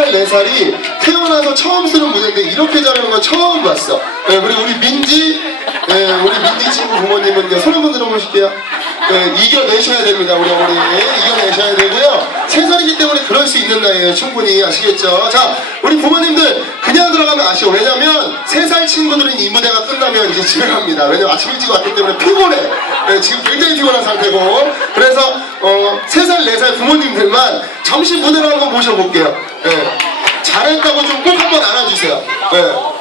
4살이 태어나서 처음 쓰는 무대인데 이렇게 잘하는 건 처음 봤어. 예, 그리고 우리 민지, 예, 우리 민지 친구 부모님은 손 한번 들어보실게요. 예, 이겨내셔야 됩니다, 우리 어머니. 이겨내셔야 되고요. 3살이기 때문에 그럴 수 있는 나이에요. 충분히 아시겠죠? 자, 우리 부모님들 그냥 들어가면 아쉬워. 왜냐면 3살 친구들은 이 무대가 끝나면 이제 집에 갑니다. 왜냐면 아침 일찍 왔기 때문에 피곤해. 예, 지금 굉장히 피곤한 상태고. 그래서 어, 3살, 4살 부모님들만 잠시 무대로 한번 모셔볼게요. 예. 잘했다고 좀 꼭 한번 안아주세요. 예.